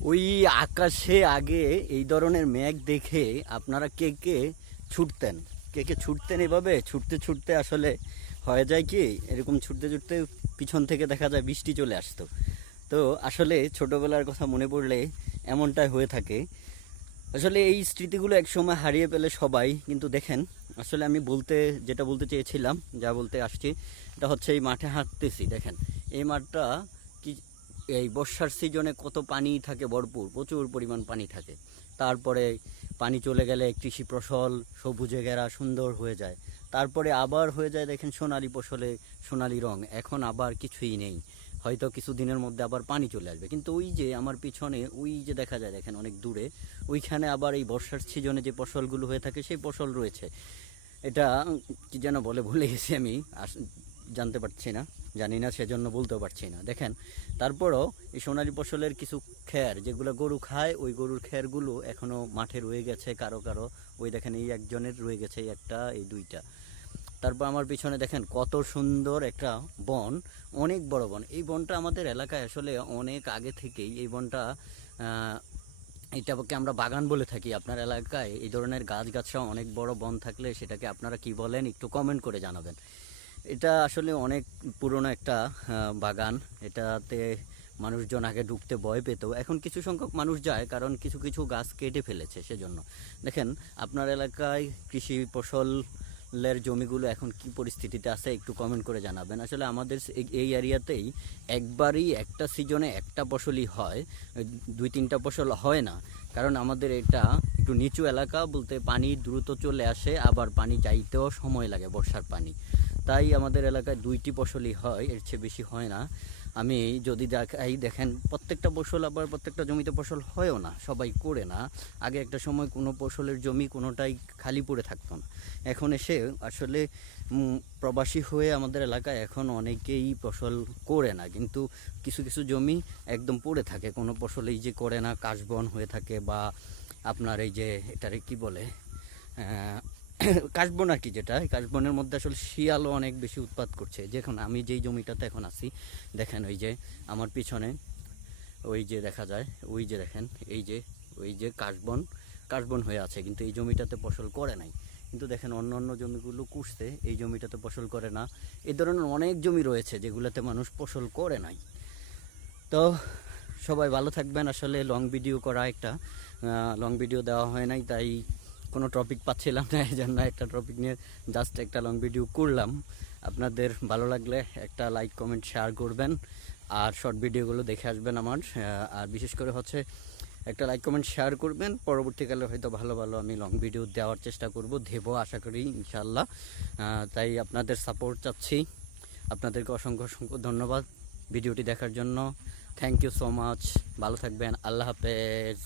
ওই আকাশে আগে এই ধরনের মেঘ দেখে আপনারা কে কে ছুটতেন? কে কে ছুটতেন এভাবে? ছুটতে ছুটতে আসলে হয়ে যায় কি, এরকম ছুটতে ছুটতে পিছন থেকে দেখা যায় বৃষ্টি চলে আসতো। তো আসলে ছোটোবেলার কথা মনে পড়লে এমনটাই হয়ে থাকে। আসলে এই স্মৃতিগুলো একসময় হারিয়ে পেলে সবাই, কিন্তু দেখেন, আসলে আমি বলতে, যেটা বলতে চেয়েছিলাম, যা বলতে আসছি, এটা হচ্ছে এই মাঠে হাঁটতেছি, দেখেন। এই মাঠটা কি এই বর্ষার সিজনে কত পানি থাকে ভরপুর, প্রচুর পরিমাণ পানি থাকে। তারপরে পানি চলে গেলে কৃষি ফসল সবুজে ঘেরা সুন্দর হয়ে যায়। তারপরে আবার হয়ে যায় দেখেন সোনালি ফসলে সোনালি রং, এখন আবার কিছুই নেই। হয়তো কিছুদিনের মধ্যে আবার পানি চলে আসবে। কিন্তু ওই যে আমার পিছনে, ওই যে দেখা যায় দেখেন অনেক দূরে, ওইখানে আবার এই বর্ষার সিজনে যে ফসলগুলো হয়ে থাকে, সেই ফসল রয়েছে। এটা কি যেন বলে ভুলে গেছি আমি। জানতে পারছি না, জানি না, সেজন্য বলতেও পারছি না। দেখেন, তারপরও এই সোনালী ফসলের কিছু খ্যার যেগুলো গরু খায়, ওই গরুর খ্যারগুলো এখনও মাঠে রয়ে গেছে, কারও কারও। ওই দেখেন, এই একজনের রয়ে গেছে, এই একটা, এই দুইটা। তারপর আমার পিছনে দেখেন, কত সুন্দর একটা বন, অনেক বড় বন। এই বনটা আমাদের এলাকায় আসলে অনেক আগে থেকেই এই বনটা এটাকে আমরা বাগান বলে থাকি। আপনার এলাকায় এই ধরনের গাছ গাছরা অনেক বড় বন থাকলে সেটাকে আপনারা কি বলেন, একটু কমেন্ট করে জানাবেন। এটা আসলে অনেক পুরনো একটা বাগান। এটাতে মানুষজন আগে ঢুকতে ভয় পেত। এখন কিছু সংখ্যক মানুষ যায় কারণ কিছু কিছু গাছ কেটে ফেলেছে সেজন্য। দেখেন, আপনার এলাকায় কৃষি ফসলের জমিগুলো এখন কি পরিস্থিতিতে আছে একটু কমেন্ট করে জানাবেন। আসলে আমাদের এই- এই এরিয়াতেই একবারই একটা সিজনে একটা ফসলই হয়। দুই, তিনটা ফসল হয় না। কারণ আমাদের এটা একটু নিচু এলাকা বলতে পানি দ্রুত চলে আসে, আবার পানি যাইতেও সময় লাগে বর্ষার পানি। তাই আমাদের এলাকায় দুইটি ফসলই হয়, এর চেয়ে বেশি হয় না। আমি যদি দেখাই, দেখেন, প্রত্যেকটা ফসল আবার প্রত্যেকটা জমিতে ফসল হয়ও না, সবাই করে না। আগে একটা সময় কোনো ফসলের জমি কোনোটাই খালি পড়ে থাকতো না। এখন এসে আসলে প্রবাসী হয়ে আমাদের এলাকায় এখন অনেকেই ফসল করে না। কিন্তু কিছু কিছু জমি একদম পড়ে থাকে। কোনো ফসলেই যে করে না, কাশবন হয়ে থাকে বা আপনার এই যে, এটারে কি বলে কাশবন আর কি যেটা কাশবনের মধ্যে আসলে শিয়ালও অনেক বেশি উৎপাত করছে। যখন আমি যেই জমিটাতে এখন আছি, দেখেন ওই যে আমার পিছনে, ওই যে দেখা যায়, ওই যে দেখেন, এই যে, ওই যে কাশবন কাশবন হয়ে আছে, কিন্তু এই জমিটাতে ফসল করে নাই। কিন্তু দেখেন, অন্য অন্য জমিগুলো কুষতে এই জমিটাতে ফসল করে না। এই ধরনের অনেক জমি রয়েছে যেগুলোতে মানুষ ফসল করে নাই। তো সবাই ভালো থাকবেন। আসলে লং ভিডিও করা একটা লং ভিডিও দেওয়া হয় নাই, তাই কোনো টপিক পাচ্ছিলাম না এই জন্য একটা টপিক নিয়ে জাস্ট একটা লং ভিডিও করলাম। আপনাদের ভালো লাগলে একটা লাইক কমেন্ট শেয়ার করবেন আর শর্ট ভিডিওগুলো দেখে আসবেন আমার। আর বিশেষ করে হচ্ছে একটা লাইক কমেন্ট শেয়ার করবেন, পরবর্তীকালে হয়তো ভালো ভালো আমি লং ভিডিও দেওয়ার চেষ্টা করব, দেবো আশা করি ইনশাল্লাহ তাই আপনাদের সাপোর্ট চাচ্ছি। আপনাদেরকে অসংখ্য অসংখ্য ধন্যবাদ। ভিডিওটি দেখার জন্য। থ্যাংক ইউ সো মাচ ভালো থাকবেন। আল্লাহ হাফেজ।